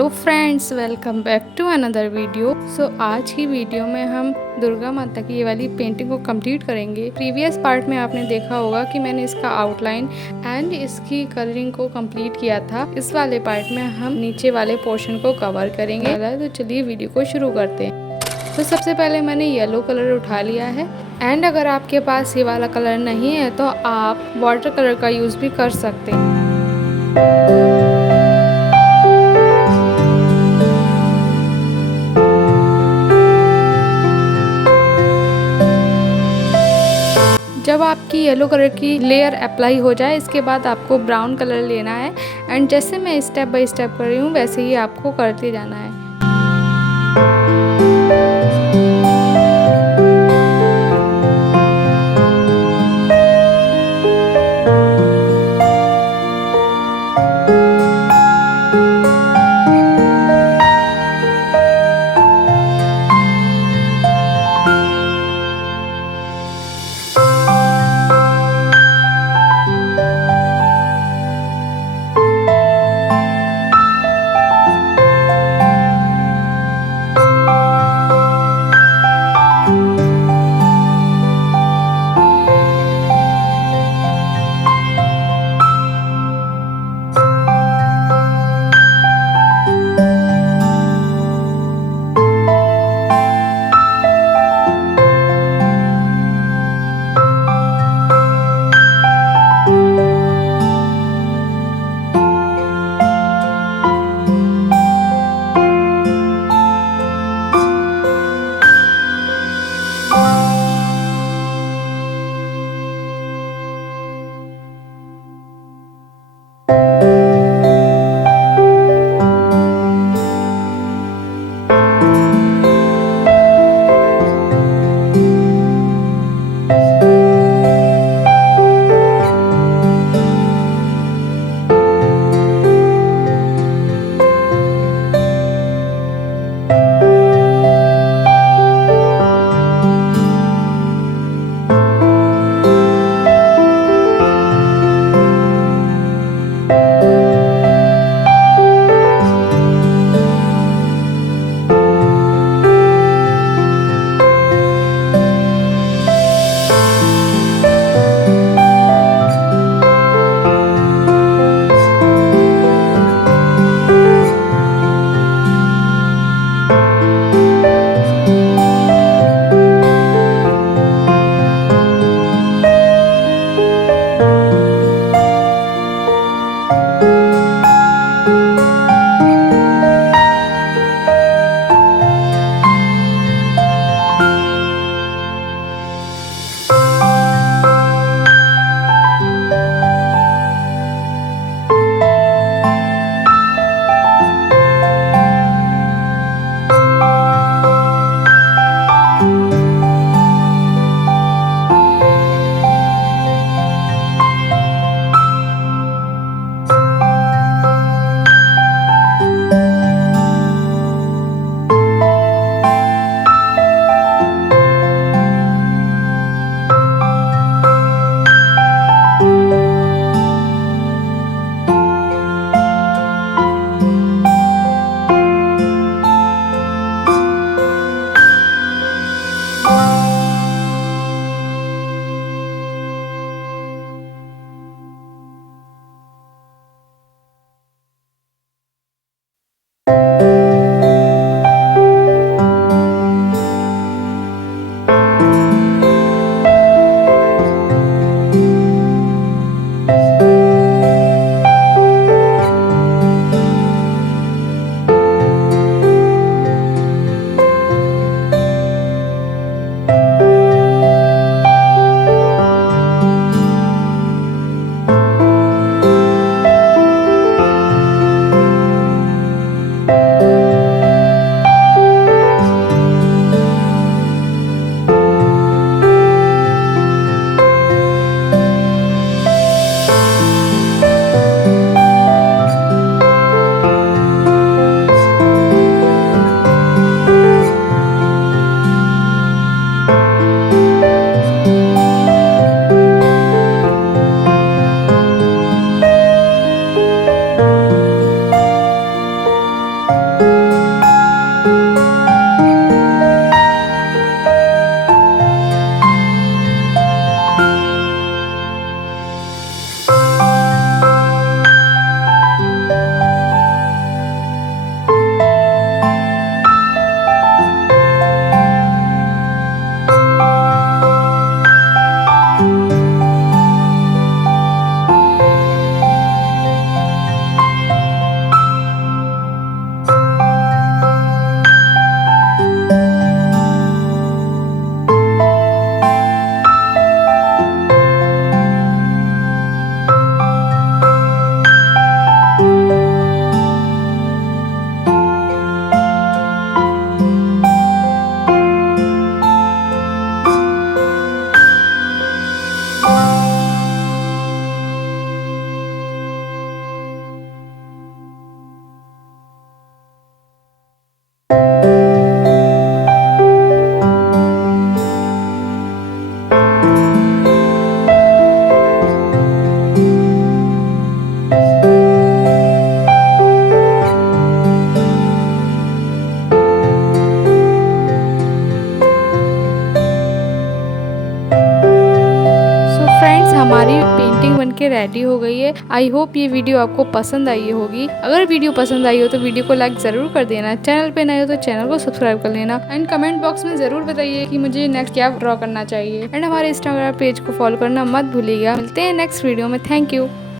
Hello friends, welcome back to another video. आज की video में हम दुर्गा माता की ये वाली पेंटिंग को कंप्लीट करेंगे। प्रीवियस पार्ट में आपने देखा होगा कि मैंने इसका आउटलाइन एंड इसकी कलरिंग को कंप्लीट किया था। इस वाले पार्ट में हम नीचे वाले पोर्शन को कवर करेंगे। तो चलिए वीडियो को शुरू करते हैं। तो सबसे पहले मैंने येलो कलर उठा लिया है एंड अगर आपके पास ये वाला कलर नहीं है तो आप वाटर कलर का यूज़ भी कर सकते हैं। जब आपकी येलो कलर की लेयर अप्लाई हो जाए, इसके बाद आपको ब्राउन कलर लेना है एंड जैसे मैं स्टेप बाय स्टेप कर रही हूँ वैसे ही आपको करते जाना है। हमारी पेंटिंग बनके रेडी हो गई है। आई होप ये वीडियो आपको पसंद आई होगी। अगर वीडियो पसंद आई हो तो वीडियो को लाइक ज़रूर कर देना। चैनल पे नए हो तो चैनल को सब्सक्राइब कर लेना एंड कमेंट बॉक्स में ज़रूर बताइए कि मुझे नेक्स्ट क्या ड्रॉ करना चाहिए एंड हमारे इंस्टाग्राम पेज को फॉलो करना मत भूलिएगा। मिलते हैं नेक्स्ट वीडियो में। Thank you.